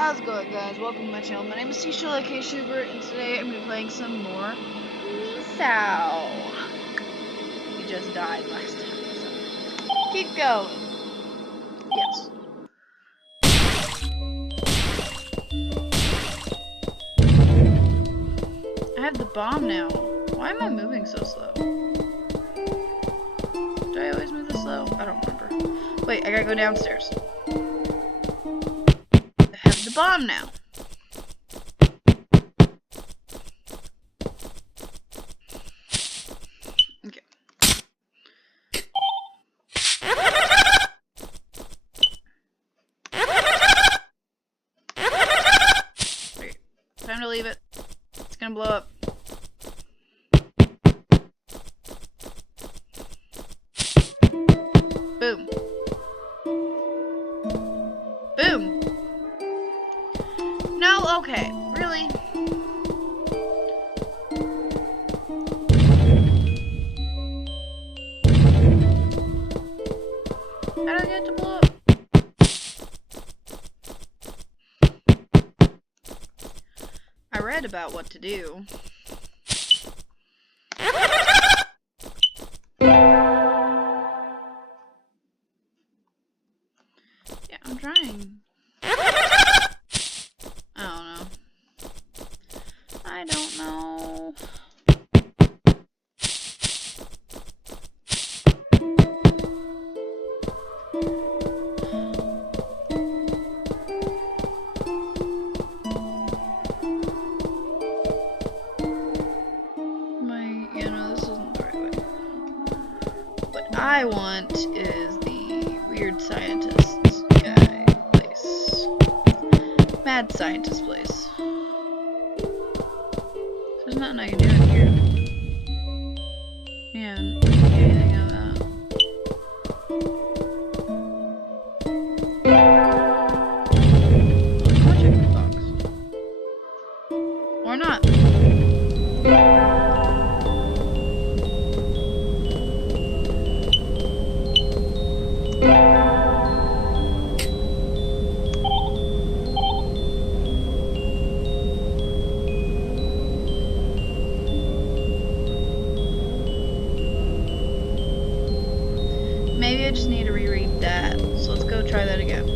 How's it going, guys? Welcome to my channel. My name is T-Shell Schubert, and today I'm going to be playing some more Misao. He just died last time, so keep going. Yes. I have the bomb now. Why am I moving so slow? Do I always move this slow? I don't remember. Wait, I gotta go downstairs. I have the bomb now. Okay. Okay. Time to leave it. It's gonna blow up. Boom. Boom. No, okay. Really? How do I get it to blow up? I read about what to do. Yeah, I'm trying. I don't know. This isn't the right way. What I want is the weird scientist guy place. Mad scientist place. There's nothing I can do in here. Yeah, can't get anything out of that. I'll check the box. Or not. Maybe I just need to reread that. So let's go try that again.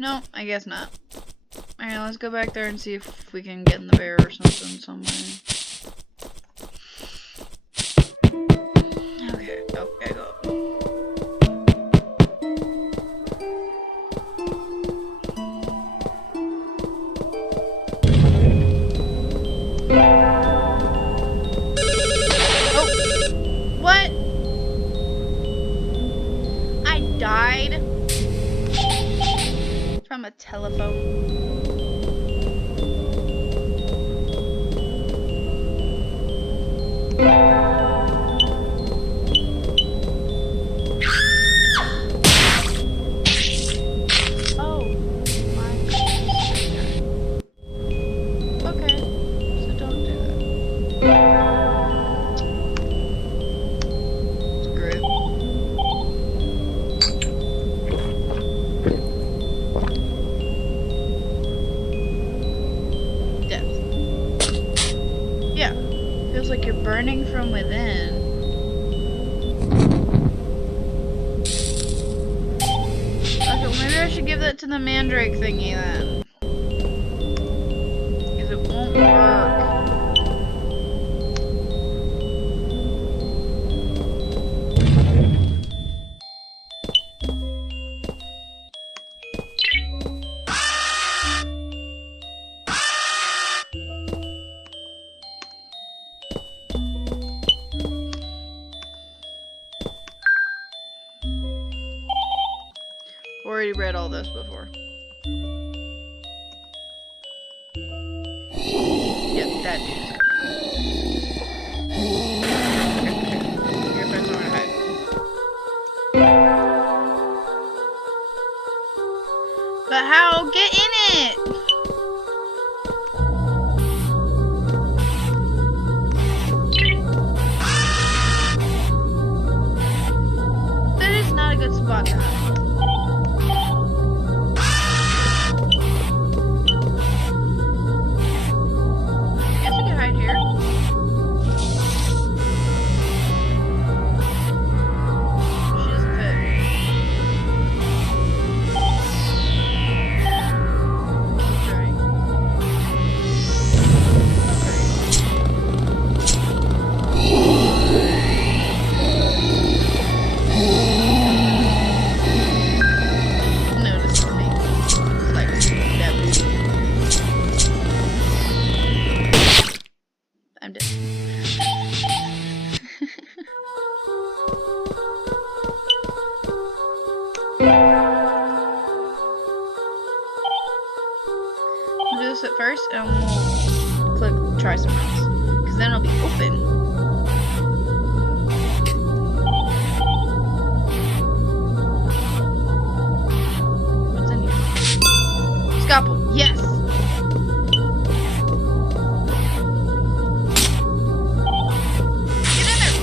No, I guess not. Alright, let's go back there and see if we can get in the bear or something somewhere. Okay, okay, go. Oh! What? I died? From a telephone. Oh my goodness. Okay, so don't do that. Screw it. Yeah, feels like you're burning from within. Okay, well maybe I should give that to the mandrake thingy then. Because it won't work. Already read all this before. Yeah. that dude. Your friends don't want to hide. But how? Get in it! That is not a good spot to hide. Guess we can hide here. She doesn't fit. Keep trying. Notice me. It's like that booty. I'm dead. We'll do this at first, and we'll click try somewhere else, because then it'll be open. What's in here? Scalpel. Yes. Get in there.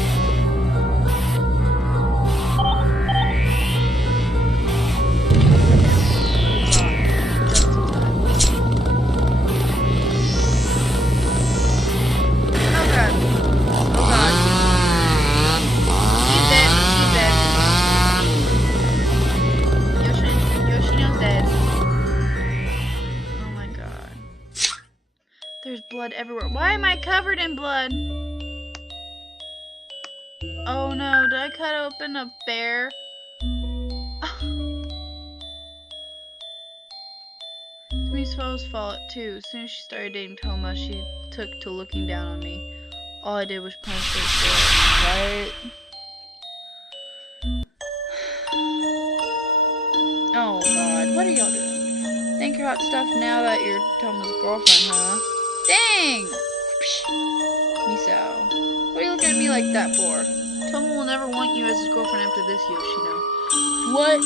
Just in time. Oh god. Oh god. She's dead. She's dead. Yoshino's dead. Oh my god. There's blood everywhere. Why am I covered in blood? Oh no, did I cut open a bear? Misao's fault too. As soon as she started dating Toma, she took to looking down on me. All I did was punish her for it. What? Oh god, what are y'all doing? Think you're hot stuff now that you're Toma's girlfriend, huh? Dang! Misao. What are you looking at me like that for? Toma will never want you as his girlfriend after this, Yoshino. What?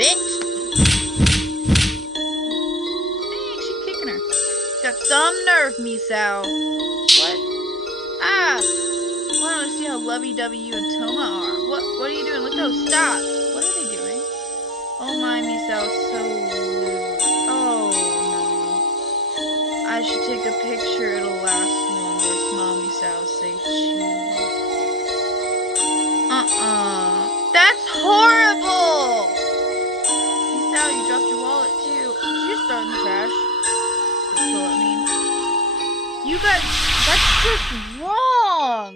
Bitch! Dang, she's kicking her. Got some nerve, Misao. What? Ah! Well, I want to see how lovey-dovey you and Toma are. What are you doing? Let go. Stop. What are they doing? Oh my, Misao, so rude. Oh no. I should take a picture. It'll last longer. Smile, Misao. Say cheese. That's horrible! Misao, you dropped your wallet too. Did you just throw it in the trash? That's what I mean. You guys, that's just wrong!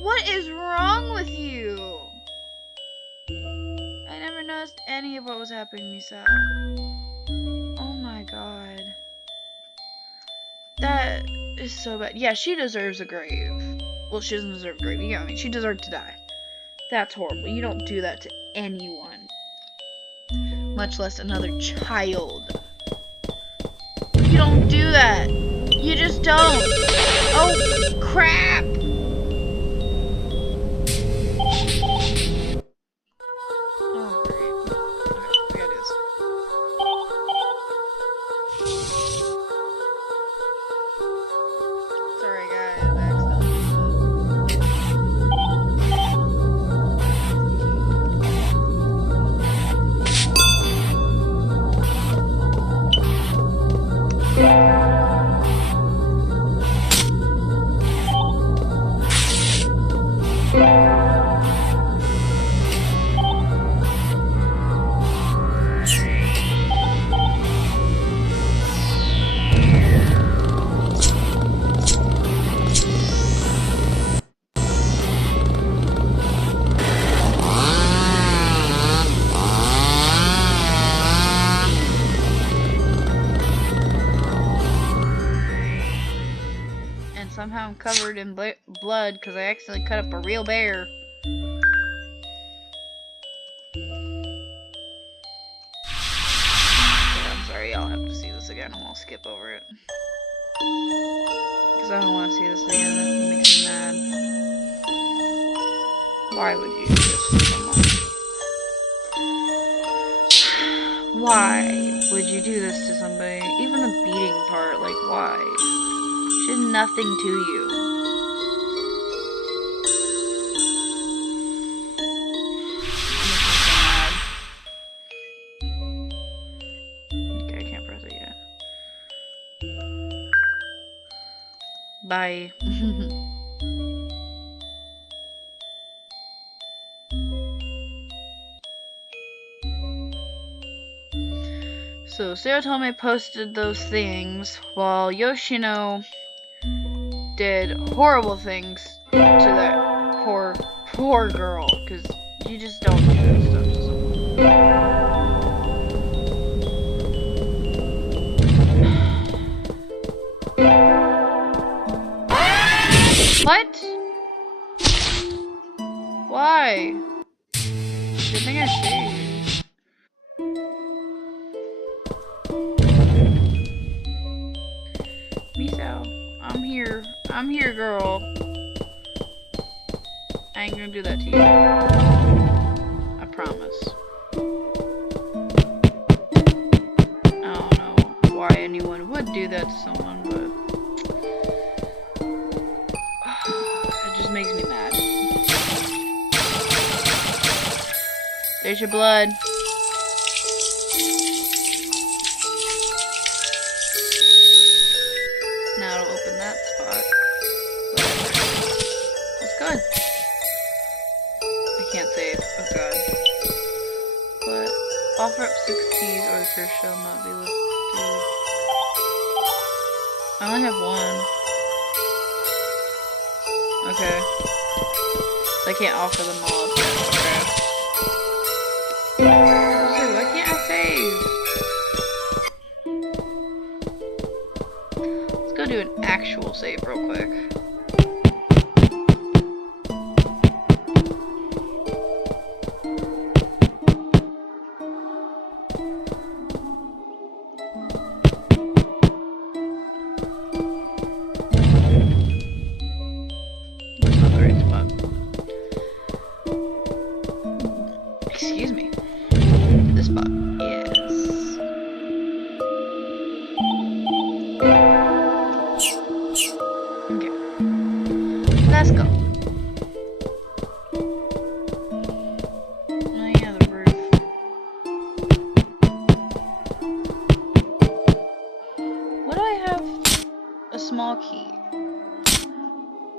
What is wrong with you? I never noticed any of what was happening, Misao. Oh my god. That is so bad. Yeah, she deserves a grave. Well, she doesn't deserve a grave. You know what I mean? She deserved to die. That's horrible. You don't do that to anyone. Much less another child. You don't do that. You just don't. Oh, crap. Oh, great. Okay, we gotta do this. Sorry, guys. I accidentally somehow I'm covered in blood because I accidentally cut up a real bear. I'm sorry, I'll have to see this again. and we'll skip over it. Because I don't want to see this again. It makes me mad. Why would you do this to someone? Why would you do this to somebody? Even the beating part, like, why? She did nothing to you. Okay, I can't press it yet. Bye. So Sarotome posted those things while Yoshino did horrible things to that poor girl, because you just don't do that stuff to someone. What? Why? Good thing I saved. Misao, I'm here, girl. I ain't gonna do that to you. I promise. I don't know why anyone would do that to someone, but it just makes me mad. There's your blood. Now it'll open that spot. It's good. I can't save. Oh god. But offer up 6 keys or the curse shall not be lifted. I only have 1. Okay. So I can't offer them all up yet. Okay. Why can't I save? Let's go do an actual save real quick. Excuse me. This spot. Yes. Okay. Let's go. Oh yeah, the roof. What do I have? A small key.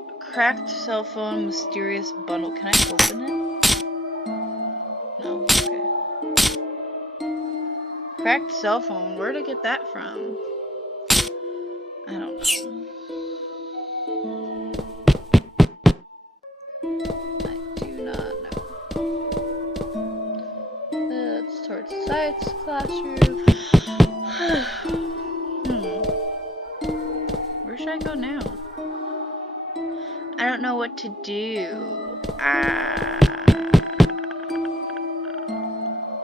A cracked cell phone, mysterious bundle. Can I open it? Cracked cell phone. Where'd I get that from? I don't know. I do not know. It's towards sites, classroom. Where should I go now? I don't know what to do.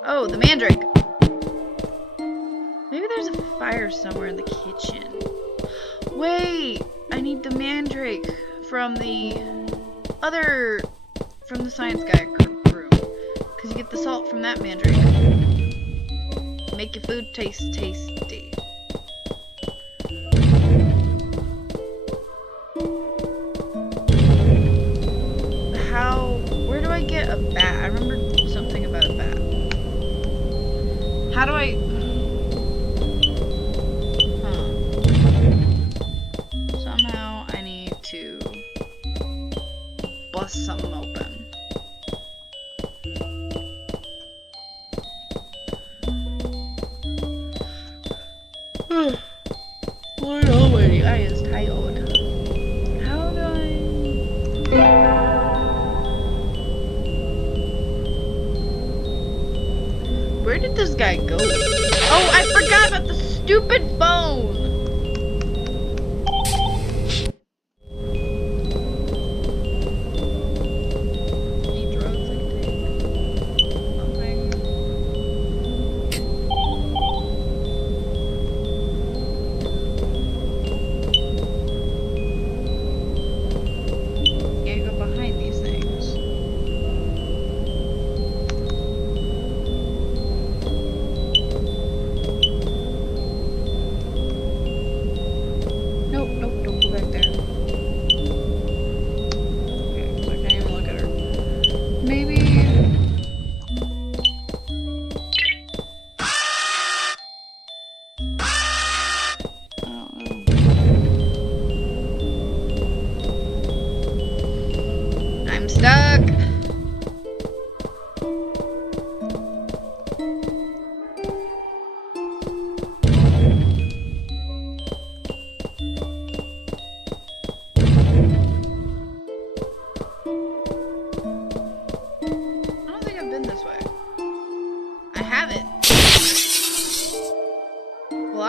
Oh, the mandrake. Maybe there's a fire somewhere in the kitchen. Wait! I need the mandrake from the science guy room. Because you get the salt from that mandrake. Make your food taste tasty. Where do I get a bat? I remember something about a bat. How do I... Somehow I need to bust something open. Lord almighty, I is tired. How do I... Where did this guy go? Oh, I forgot about the stupid phone! Any drugs I can take? Nothing.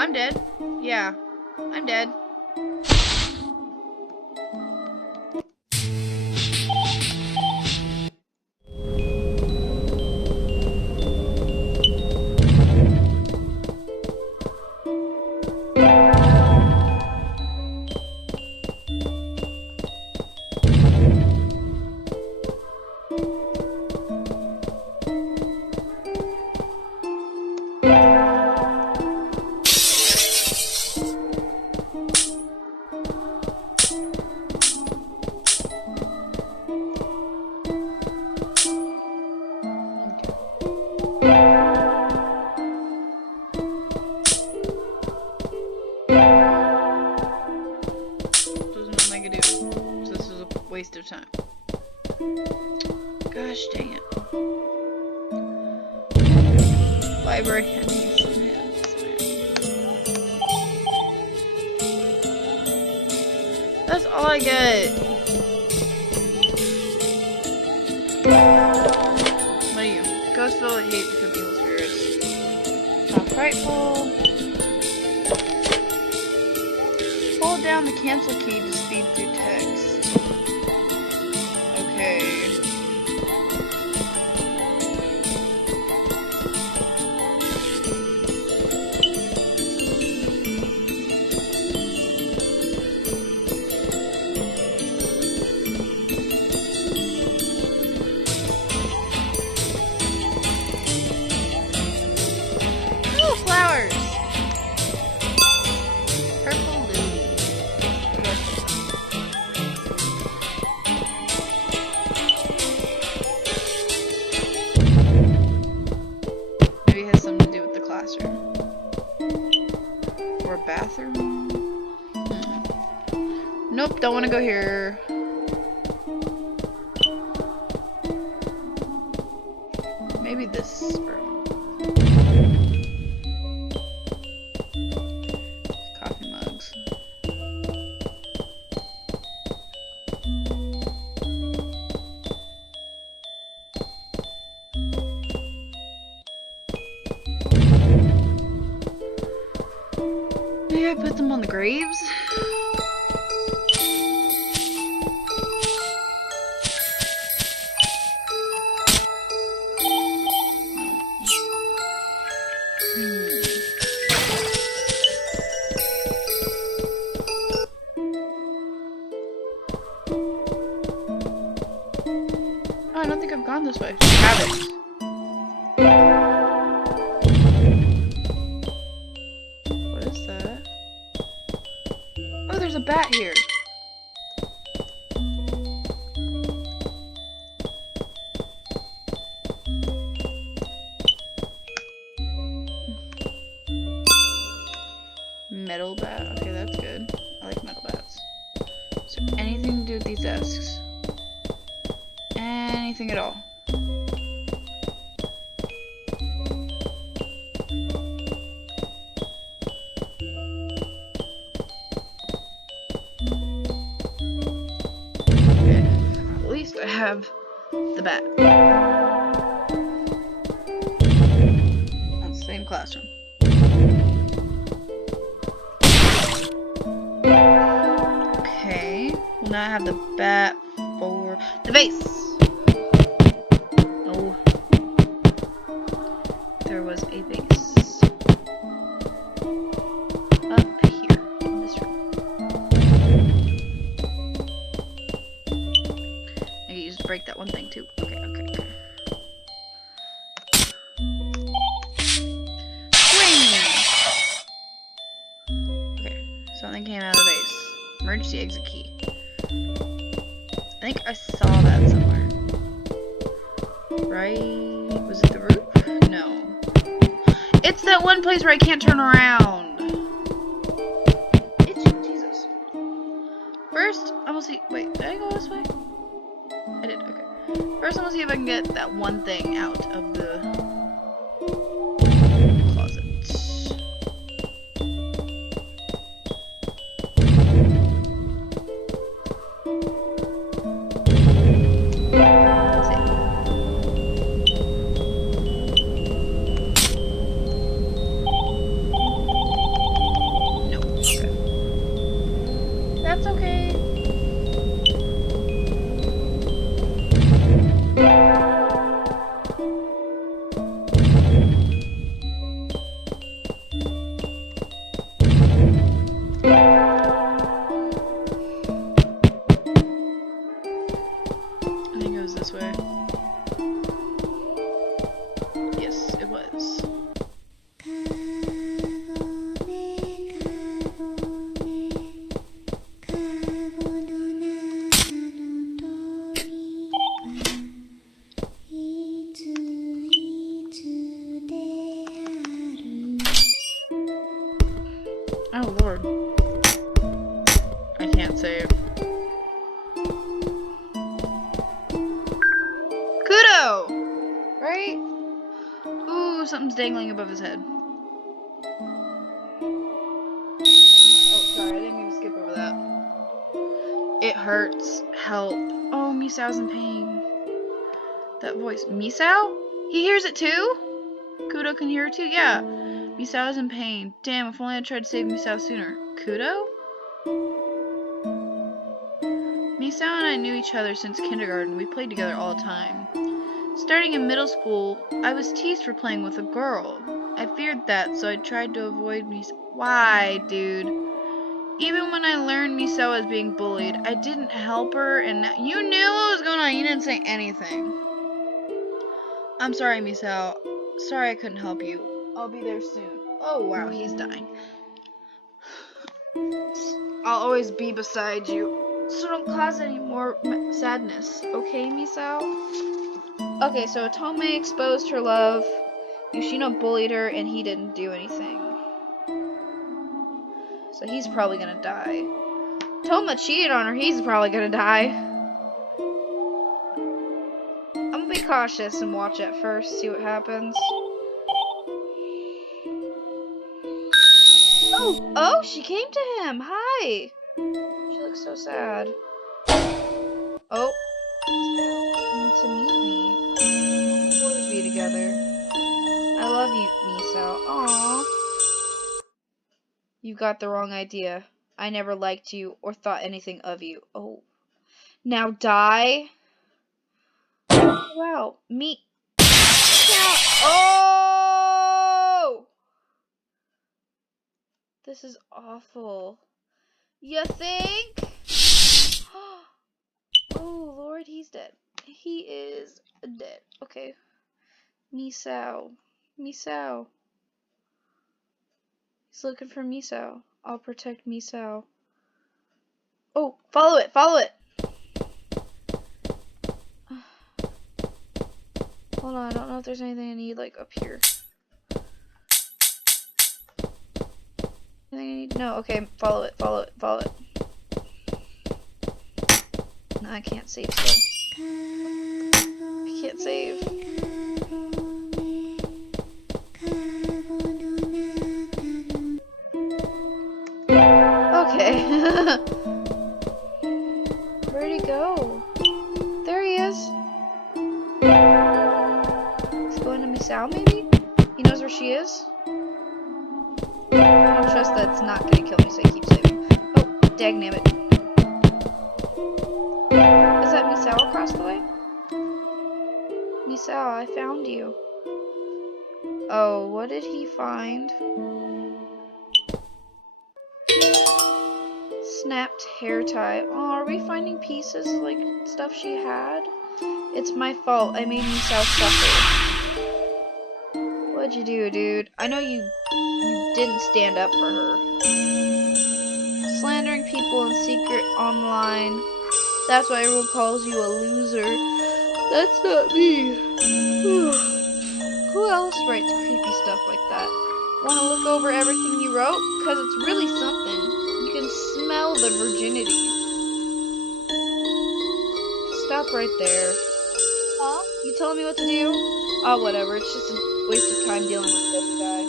I'm dead. Yeah, I'm dead. Waste of time. Gosh dang it. Library. I need some hands. That's all I get. What are you? Ghostville, hate become evil spirits. Not frightful. Hold down the cancel key to speed through text. Okay. Oh, flowers! Purple lily. Maybe it has something to do with the classroom. Or a bathroom? Nope, don't want to go here. Maybe this room. Coffee mugs. Maybe I put them on the graves? Oh, I don't think I've gone this way. I haven't. What is that? Oh, there's a bat here. Metal bat. Okay, that's good. I like metal bats. So anything to do with these desks? Anything at all? Okay. At least I have the bat. That's the same classroom. Okay. Well, now I have the bat for the vase. Oh. There was a vase. Up here. In this room. I can use to break that one thing too. Okay, okay, okay. Swing! Okay, something came out of the vase. Emergency exit key. I think I saw that somewhere. Right? Was it the roof? No. It's that one place where I can't turn around. Jesus. First, I'm gonna see. Wait, did I go this way? I did, okay. First, I'm gonna see if I can get that one thing out of the closet. Oh lord. I can't save. Kudo! Right? Ooh, something's dangling above his head. Oh, sorry, I didn't mean to skip over that. It hurts. Help. Oh, Misao's in pain. That voice. Misao? He hears it too? Kudo can hear it too? Yeah. Misao is in pain. Damn, if only I tried to save Misao sooner. Kudo? Misao and I knew each other since kindergarten. We played together all the time. Starting in middle school, I was teased for playing with a girl. I feared that, so I tried to avoid Misao. Why, dude? Even when I learned Misao was being bullied, I didn't help her, and you knew what was going on. You didn't say anything. I'm sorry, Misao. Sorry I couldn't help you. I'll be there soon. Oh, wow, he's dying. I'll always be beside you. So don't cause any more sadness, okay, Misao? Okay, so Otome exposed her love. Yoshino bullied her, and he didn't do anything. So he's probably gonna die. Toma cheated on her, he's probably gonna die. I'm gonna be cautious and watch at first, see what happens. Oh, she came to him. Hi. She looks so sad. Oh, came to meet me. We'll always be together. I love you, Misao. Aww. You got the wrong idea. I never liked you or thought anything of you. Oh. Now die? Wow. Me. Oh! This is awful. You think? Oh, Lord, he's dead. He is dead. Okay. Misao. Misao. He's looking for Misao. I'll protect Misao. Oh, follow it, follow it! Hold on, I don't know if there's anything I need, like, up here. Anything I need? No, okay, follow it, follow it, follow it. No, I can't save still. I can't save. Okay. Where'd he go? There he is. He's going to Misao, maybe? He knows where she is? I don't trust that it's not gonna kill me, so I keep saving. Oh, dagnabbit. Is that Misao across the way? Misao, I found you. Oh, what did he find? Snapped hair tie. Oh, are we finding pieces, like, stuff she had? It's my fault. I made Misao suffer. What'd you do, dude? I know you didn't stand up for her. Slandering people in secret online. That's why everyone calls you a loser. That's not me. Who else writes creepy stuff like that? Want to look over everything you wrote? Because it's really something. You can smell the virginity. Stop right there. Huh? You telling me what to do? Oh, whatever. It's just a waste of time dealing with this guy.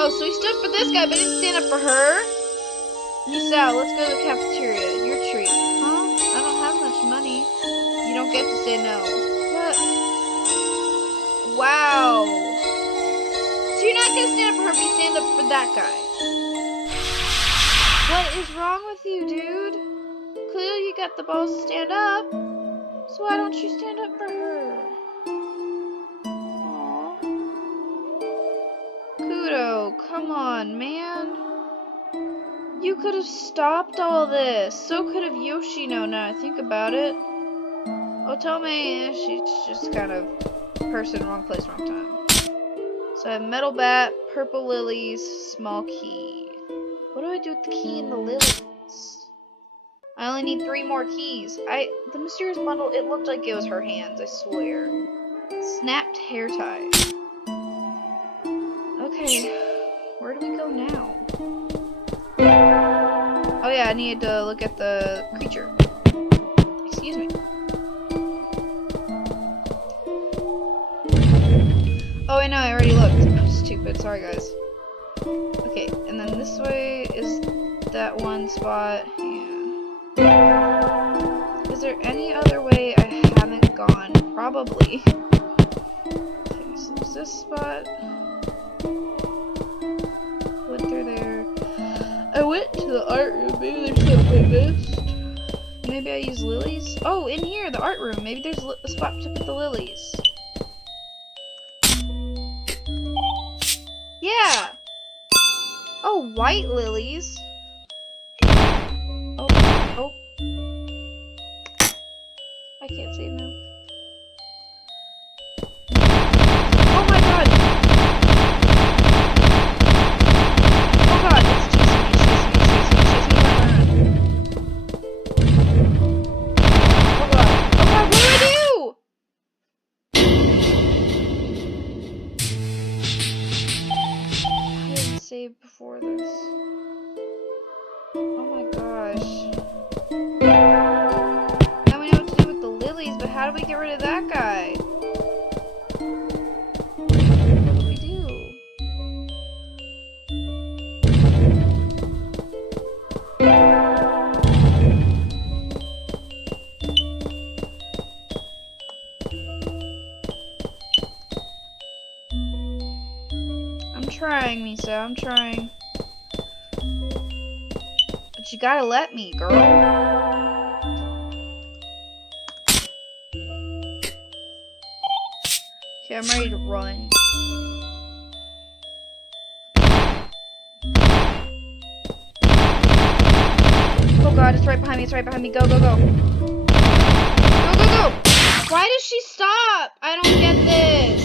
Oh, so he stood for this guy, but didn't stand up for her? Misao, let's go to the cafeteria. Your treat. Huh? I don't have much money. You don't get to say no. What? Wow. So you're not gonna stand up for her, but you stand up for that guy. What is wrong with you, dude? Clearly you got the balls to stand up. So why don't you stand up for her? Aww. Kudo, come on, man. You could have stopped all this. So could have Yoshino, now I think about it. Otome, she's just kind of person, wrong place, wrong time. So I have metal bat, purple lilies, small key. What do I do with the key and the lilies? I only need 3 more keys. The mysterious bundle, it looked like it was her hands, I swear. Snapped hair tie. Okay, where do we go now? Oh yeah, I need to look at the creature. Excuse me. Oh wait, no, I already looked. I'm stupid. Sorry, guys. Okay, and then this way is that one spot. Yeah. Is there any other way I haven't gone? Probably. Okay, so there's this spot. Went through there. I went to the art room. Maybe there's something I missed. Maybe I use lilies? Oh, in here, the art room. Maybe there's a spot to put the lilies. Yeah! Oh, white lilies. Oh, oh. I can't save now. Oh my god! Oh god, it's chasing me, Oh god, what do I do? I didn't save before this. Oh my gosh. Now we know what to do with the lilies, but how do we get rid of that guy? What do we do? I'm trying, Misao, I'm trying. But you gotta let me, girl. Okay, I'm ready to run. Oh god, it's right behind me, Go, go, go. Go, go, go! Why does she stop? I don't get this.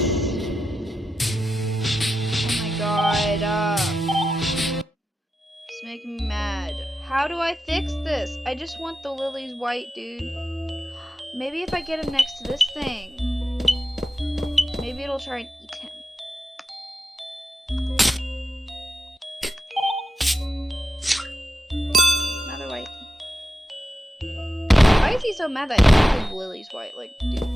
Oh my god, it's making me mad. How do I fix this? I just want the lilies white, dude. Maybe if I get him next to this thing. Maybe it'll try and eat him. Another white. Why is he so mad that I painted lilies white? Like, dude.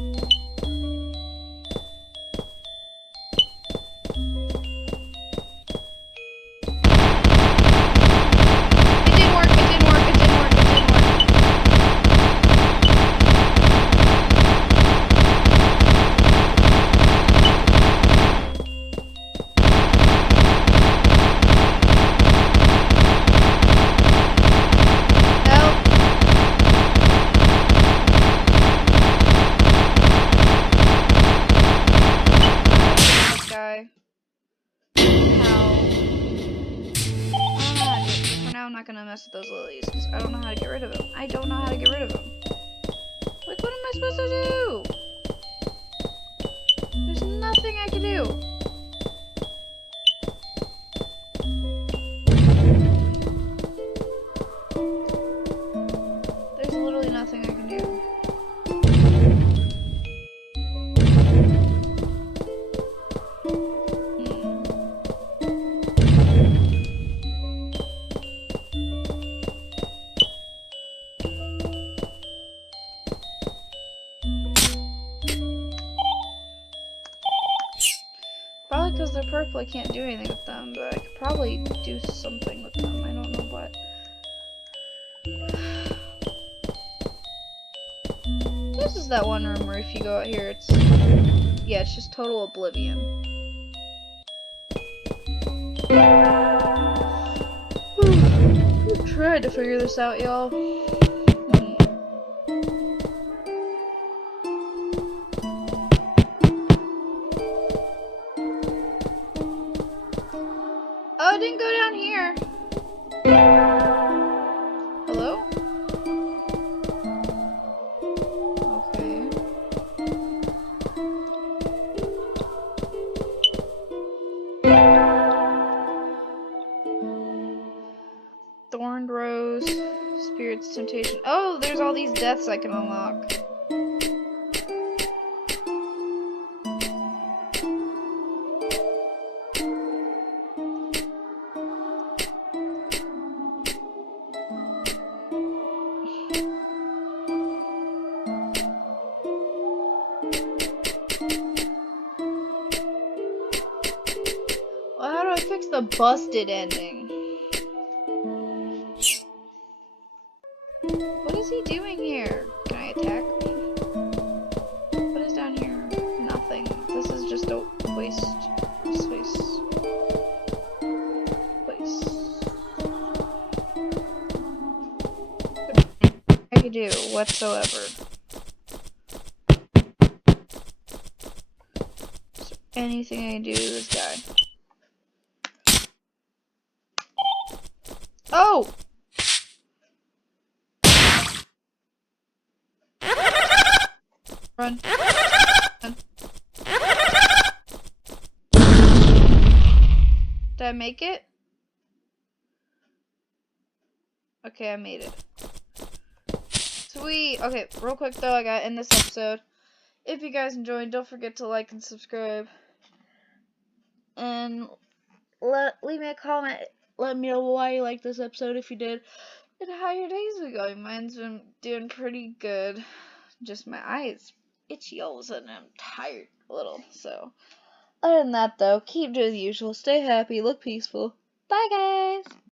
I'm not gonna mess with those lilies because I don't know how to get rid of them. Like, what am I supposed to do? There's nothing I can do. There's literally nothing I can do. Probably because they're purple, I can't do anything with them, but I could probably do something with them. I don't know what. This is that one room where if you go out here, it's... yeah, it's just total oblivion. I'm trying to figure this out, y'all. Oh, it didn't go down here. Hello? Okay. Thorned Rose, Spirit's Temptation. Oh, there's all these deaths I can unlock. It's the busted ending. What is he doing here? Can I attack? What is down here? Nothing. This is just a waste. Space. Place. I could do whatsoever. Is there anything I can do to this guy? Oh! Run. Run. Did I make it? Okay, I made it. Sweet. Okay, real quick though, I gotta end this episode. If you guys enjoyed, don't forget to like and subscribe. And leave me a comment. Let me know why you liked this episode if you did. And how your days been going. Mine's been doing pretty good. Just my eyes itchy all of a sudden. I'm tired a little. So, other than that though, keep doing the usual. Stay happy, look peaceful. Bye guys!